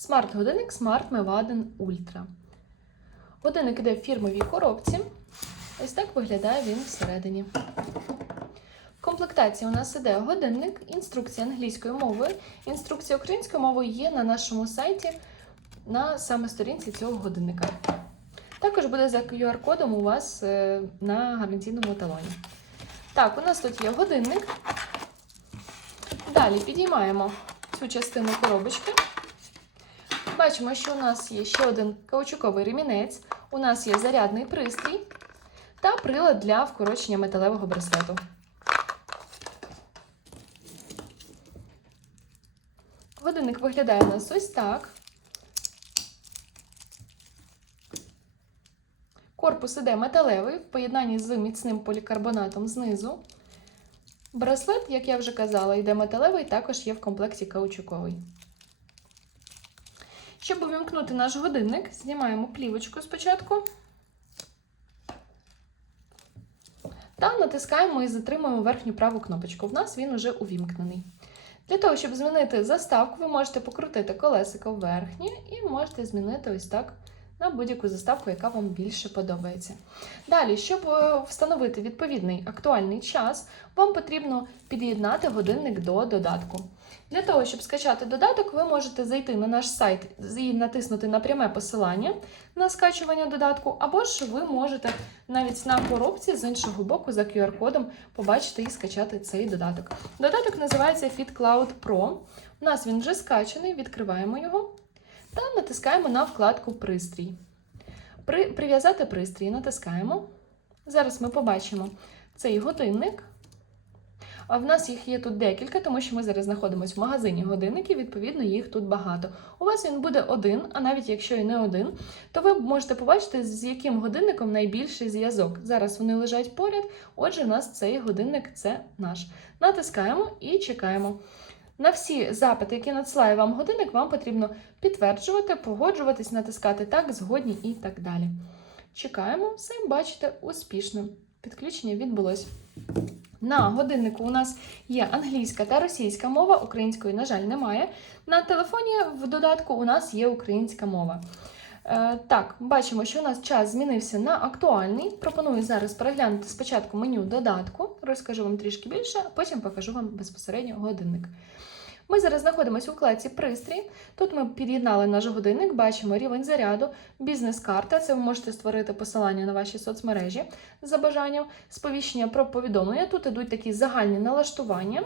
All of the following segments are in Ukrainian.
Смарт-годинник Smart Mevaden Ultra. Годинник іде в фірмовій коробці. Ось так виглядає він всередині. В комплектації у нас іде годинник, інструкція англійською мовою. Інструкція українською мовою є на нашому сайті на саме сторінці цього годинника. Також буде за QR-кодом у вас е, на гарантійному талоні. Так, у нас тут є годинник. Далі підіймаємо цю частину коробочки. Бачимо, що у нас є ще один каучуковий ремінець, у нас є зарядний пристрій та прилад для вкорочення металевого браслету. Годинник виглядає у нас ось так. Корпус іде металевий в поєднанні з міцним полікарбонатом знизу. Браслет, як я вже казала, йде металевий, також є в комплекті каучуковий. Щоб увімкнути наш годинник, знімаємо плівочку спочатку. Та натискаємо і затримуємо верхню праву кнопочку. В нас він уже увімкнений. Для того, щоб змінити заставку, ви можете покрутити колесико верхнє і можете змінити ось так на будь-яку заставку, яка вам більше подобається. Далі, щоб е, встановити відповідний актуальний час, вам потрібно під'єднати годинник до додатку. Для того, щоб скачати додаток, ви можете зайти на наш сайт і натиснути на пряме посилання на скачування додатку, або ж ви можете навіть на коробці з іншого боку за QR-кодом побачити і скачати цей додаток. Додаток називається FitCloud Pro. У нас він вже скачаний, відкриваємо його та натискаємо на вкладку Пристрій. При, Прив'язати пристрій натискаємо. Зараз ми побачимо цей годинник. А в нас їх є тут декілька, тому що ми зараз знаходимося в магазині годинників, відповідно, їх тут багато. У вас він буде один, а навіть якщо і не один, то ви можете побачити, з яким годинником найбільший зв'язок. Зараз вони лежать поряд, отже, у нас цей годинник це наш. Натискаємо і чекаємо. На всі запити, які надсилає вам годинник, вам потрібно підтверджувати, погоджуватись, натискати так, згодні і так далі. Чекаємо, все, бачите, успішно. Підключення відбулось. На годиннику у нас є англійська та російська мова, української, на жаль, немає. На телефоні в додатку у нас є українська мова. Е, так, бачимо, що у нас час змінився на актуальний. Пропоную зараз переглянути спочатку меню додатку, розкажу вам трішки більше, а потім покажу вам безпосередньо годинник. Ми зараз знаходимося у вкладці пристрій. Тут ми під'єднали наш годинник, бачимо рівень заряду, бізнес-карта. Це ви можете створити посилання на ваші соцмережі за бажанням, сповіщення про повідомлення. Тут ідуть такі загальні налаштування.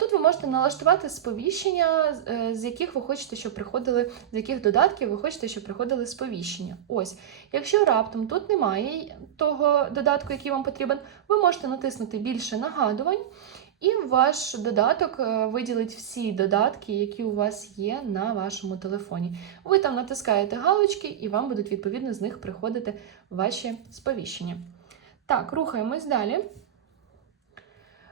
Тут ви можете налаштувати сповіщення, е, з яких ви хочете, щоб приходили, з яких додатків ви хочете, щоб приходили сповіщення. Ось, якщо раптом тут немає того додатку, який вам потрібен, ви можете натиснути більше нагадувань. І ваш додаток е, виділить всі додатки, які у вас є на вашому телефоні. Ви там натискаєте галочки, і вам будуть відповідно з них приходити ваші сповіщення. Так, рухаємось далі.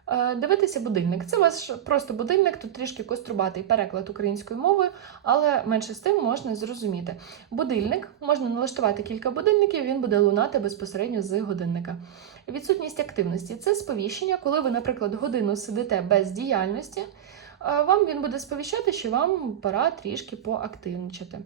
Е, Дивитися будильник. Це ваш просто будильник, тут трішки кострубатий переклад українською мовою, але менше з тим можна зрозуміти. Будильник можна налаштувати кілька будильників, він буде лунати безпосередньо з годинника. Відсутність активності це сповіщення, коли ви, наприклад, годину сидите без діяльності. Е, Вам він буде сповіщати, що вам пора трішки поактивничати.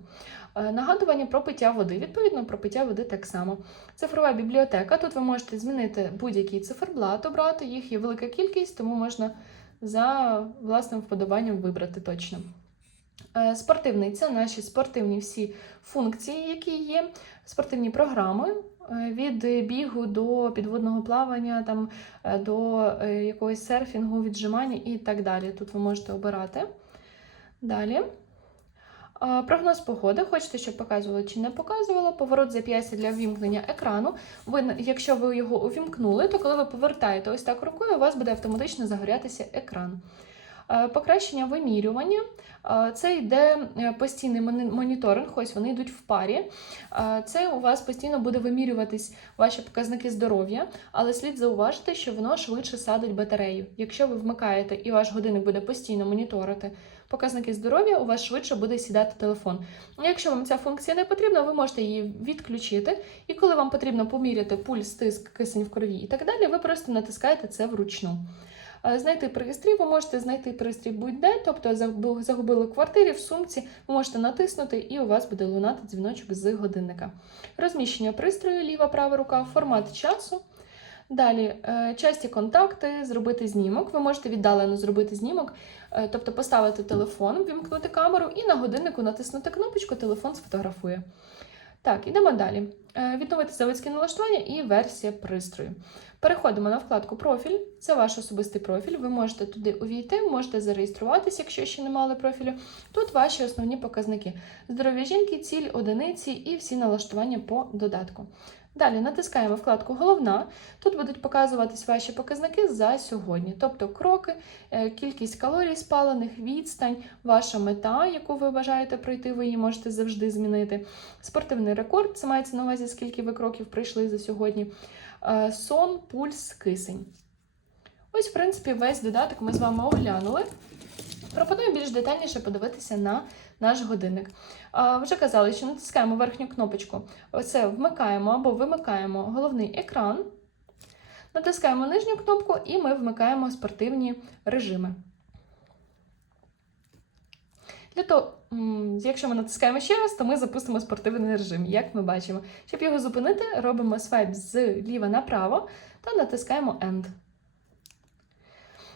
Е, Нагадування про пиття води. Відповідно, про пиття води так само. Цифрова бібліотека. Тут ви можете змінити будь-який циферблат, обрати. Їх є велика кількість, тому можна за власним вподобанням вибрати точно. Е, Спортивний це наші спортивні всі функції, які є, спортивні програми. Е, Від бігу до підводного плавання, там, е, до е, якогось серфінгу, віджимання і так далі. Тут ви можете обирати. Далі. Прогноз погоди. Хочете, щоб показувало чи не показувало. Поворот зап'ястя для ввімкнення екрану. Ви, якщо ви його увімкнули, то коли ви повертаєте ось так рукою, у вас буде автоматично загорятися екран. Е, Покращення вимірювання. Е, Це йде е, постійний моніторинг, ось вони йдуть в парі. Це у вас постійно буде вимірюватись ваші показники здоров'я, але слід зауважити, що воно швидше садить батарею. Якщо ви вмикаєте і ваш годинник буде постійно моніторити показники здоров'я, у вас швидше буде сідати телефон. Якщо вам ця функція не потрібна, ви можете її відключити. І коли вам потрібно поміряти пульс, тиск, кисень в крові і так далі, ви просто натискаєте це вручну. Е, Знайти пристрій, ви можете знайти пристрій будь-де, тобто загубили в квартирі, в сумці, ви можете натиснути, і у вас буде лунати дзвіночок з годинника. Розміщення пристрою, ліва права рука, формат часу. Далі е, часті контакти, зробити знімок. Ви можете віддалено зробити знімок, е, тобто поставити телефон, вімкнути камеру і на годиннику натиснути кнопочку, телефон сфотографує. Так, ідемо далі. Е, Відновити заводське налаштування і версія пристрою. Переходимо на вкладку Профіль. Це ваш особистий профіль. Ви можете туди увійти, можете зареєструватися, якщо ще не мали профілю. Тут ваші основні показники: здоров'я жінки, ціль, одиниці і всі налаштування по додатку. Далі натискаємо вкладку Головна. Тут будуть показуватись ваші показники за сьогодні, тобто кроки, е, кількість калорій спалених, відстань, ваша мета, яку ви бажаєте пройти, ви її можете завжди змінити. Спортивний рекорд, це мається на увазі, скільки ви кроків пройшли за сьогодні. Е, Сон, пульс, кисень. Ось, в принципі, весь додаток ми з вами оглянули. Пропоную більш детальніше подивитися на наш годинник. Вже казали, що натискаємо верхню кнопочку. Оце вмикаємо або вимикаємо головний екран. Натискаємо нижню кнопку і ми вмикаємо спортивні режими. Для того, якщо ми натискаємо ще раз, то ми запустимо спортивний режим, як ми бачимо. Щоб його зупинити, робимо свайп зліва направо та натискаємо End.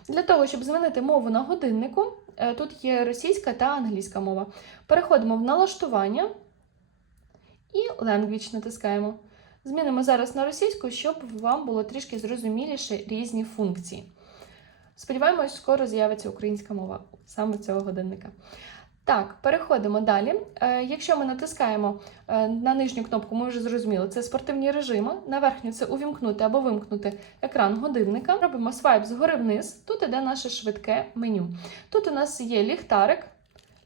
Для того, щоб змінити мову на годиннику, е, тут є російська та англійська мова. Переходимо в налаштування і Language натискаємо. Змінимо зараз на російську, щоб вам було трішки зрозуміліше різні функції. Сподіваємось, скоро з'явиться українська мова саме цього годинника. Так, переходимо далі. Е, якщо ми натискаємо е, на нижню кнопку, ми вже зрозуміли, це спортивні режими. На верхню це увімкнути або вимкнути екран годинника. Робимо свайп згори вниз. Тут іде наше швидке меню. Тут у нас є ліхтарик.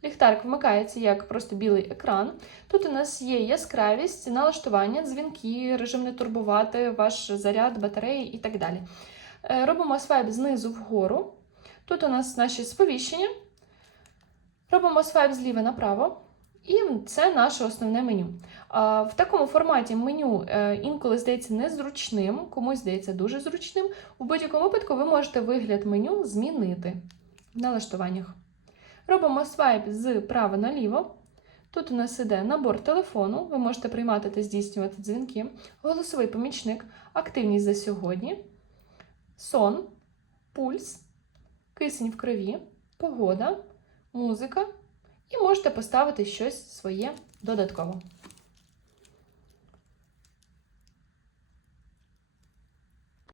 Ліхтарик вмикається як просто білий екран. Тут у нас є яскравість, налаштування, дзвінки, режим не турбувати, ваш заряд, батареї і так далі. Е, Робимо свайп знизу вгору. Тут у нас наші сповіщення. Робимо свайп зліва направо. І це наше основне меню. В такому форматі меню е, інколи здається незручним, комусь здається дуже зручним. У будь-якому випадку ви можете вигляд меню змінити в налаштуваннях. Робимо свайп з права наліво. Тут у нас іде набор телефону, ви можете приймати та здійснювати дзвінки, голосовий помічник, активність за сьогодні, сон, пульс, кисень в крові, погода, музика і можете поставити щось своє додатково.